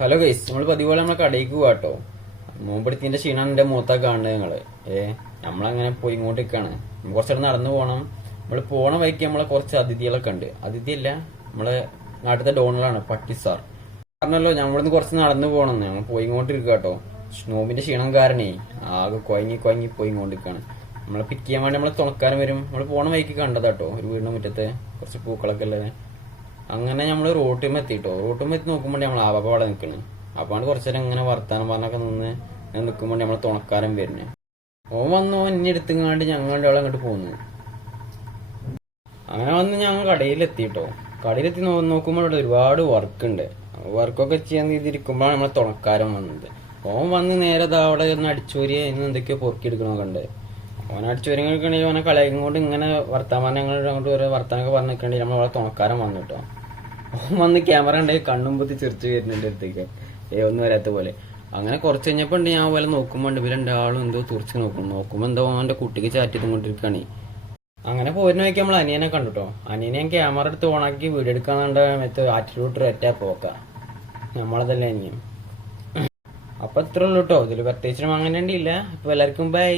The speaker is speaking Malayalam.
ഹലോ ഗൈസ്, നമ്മൾ പതിപോലെ നമ്മളെ കടയിലേക്ക് പോവാട്ടോ. നോമ്പെടുത്തിന്റെ ക്ഷീണാണ് എന്റെ മൂത്തൊക്കെ കാണുന്നത് നിങ്ങള്. നമ്മളങ്ങനെ പോയി ഇങ്ങോട്ടേക്കാണ്. കുറച്ചേരം നടന്നു പോകണം. നമ്മൾ പോണ വഴിക്ക് നമ്മളെ കുറച്ച് അതിഥികളൊക്കെ ഉണ്ട്. അതിഥിയല്ല, നമ്മളെ നാട്ടിലത്തെ ഡോണറാണ് പട്ടി സാർ. പറഞ്ഞല്ലോ നമ്മളിന്ന് കുറച്ച് നടന്നു പോകണം. ഞങ്ങൾ പോയി ഇങ്ങോട്ടിരിക്കുക കേട്ടോ. നോമ്പിന്റെ ക്ഷീണം കാരണേ ആകെ കുഴങ്ങി പോയി ഇങ്ങോട്ടിരിക്കാണ്. നമ്മളെ പിക്ക് ചെയ്യാൻ വേണ്ടി നമ്മളെ തുണക്കാരൻ വരും. നമ്മൾ പോണ വഴിക്ക് കണ്ടതാട്ടോ, ഒരു വീടിന്റെ മുറ്റത്ത് കുറച്ച് പൂക്കളൊക്കെ ഉള്ളത്. അങ്ങനെ നമ്മള് റോട്ടുമ്മ എത്തിട്ടോ. റോട്ടുമ്മ എത്തി നോക്കുമ്പോൾ നമ്മൾ ആവാപ്പ അവിടെ നിൽക്കണ്. അപ്പാണ് കുറച്ചേരം ഇങ്ങനെ വർത്താനം പറഞ്ഞൊക്കെ നിന്ന് നിൽക്കുമ്പോൾ നമ്മളെ തുണക്കാരൻ വരുന്നത്. ഓൻ വന്നു എന്നെ എടുത്തുങ്ങാണ്ട് ഞങ്ങളുടെ ആളെ അങ്ങോട്ട് പോകുന്നു. അങ്ങനെ വന്ന് ഞങ്ങൾ കടയിലെത്തിട്ടോ. കടയിലെത്തി നോക്കുമ്പോൾ ഇവിടെ ഒരുപാട് വർക്ക് ഉണ്ട്. വർക്കൊക്കെ ചെയ്യാൻ ചെയ്തിരിക്കുമ്പോഴാണ് നമ്മളെ തുണക്കാരൻ വന്നത്. ഓൻ വന്ന് നേരെ അവിടെ ഒന്ന് അടിച്ചോരി ഇന്ന് എന്തൊക്കെയോ പൊറുക്കിയെടുക്കണമൊക്കെ ഉണ്ട്. ഓൻ അടിച്ചോരിക്കണെങ്കിൽ ഓനെ കളയും കൊണ്ട് ഇങ്ങനെ വർത്താനം അങ്ങോട്ട് ഓരോ വർത്താനൊക്കെ പറഞ്ഞു നിൽക്കണ്ടെങ്കിൽ നമ്മളവിടെ തുണക്കാരൻ വന്നു കേട്ടോ. ഓൻ വന്ന് ക്യാമറ ഉണ്ടെങ്കിൽ കണ്ണും പൊത്തി ചിരിച്ചു വരുന്നുണ്ട് അടുത്തേക്ക്, ഒന്നും വരാത്ത പോലെ. അങ്ങനെ കുറച്ച് കഴിഞ്ഞപ്പോ ഉണ്ട് ഞാൻ പോലെ നോക്കുമ്പോ ഉണ്ട് രണ്ടാളും എന്തോ തുറച്ച് നോക്കുമ്പോ എന്തോ അവന്റെ കുട്ടിക്ക് ചാറ്റ് ചെയ്തുകൊണ്ടിരിക്കുകയാണ്. അങ്ങനെ പോരുന്ന വയ്ക്ക് നമ്മൾ അനിയനെ കണ്ടുട്ടോ. അനിയനെ ഞാൻ ക്യാമറ എടുത്ത് ഓണാക്കി വീഡിയോ എടുക്കാന്നുണ്ട മറ്റേ ആറ്റിറ്റ്യൂഡ് ഒറ്റ പോക്ക നമ്മളതല്ലേ അനിയൻ. അപ്പൊ ഇത്ര ഉള്ളൂ കേട്ടോ. ഇതിൽ പ്രത്യേകിച്ചും അങ്ങനെ ഇല്ല. അപ്പൊ എല്ലാവർക്കും ബൈ.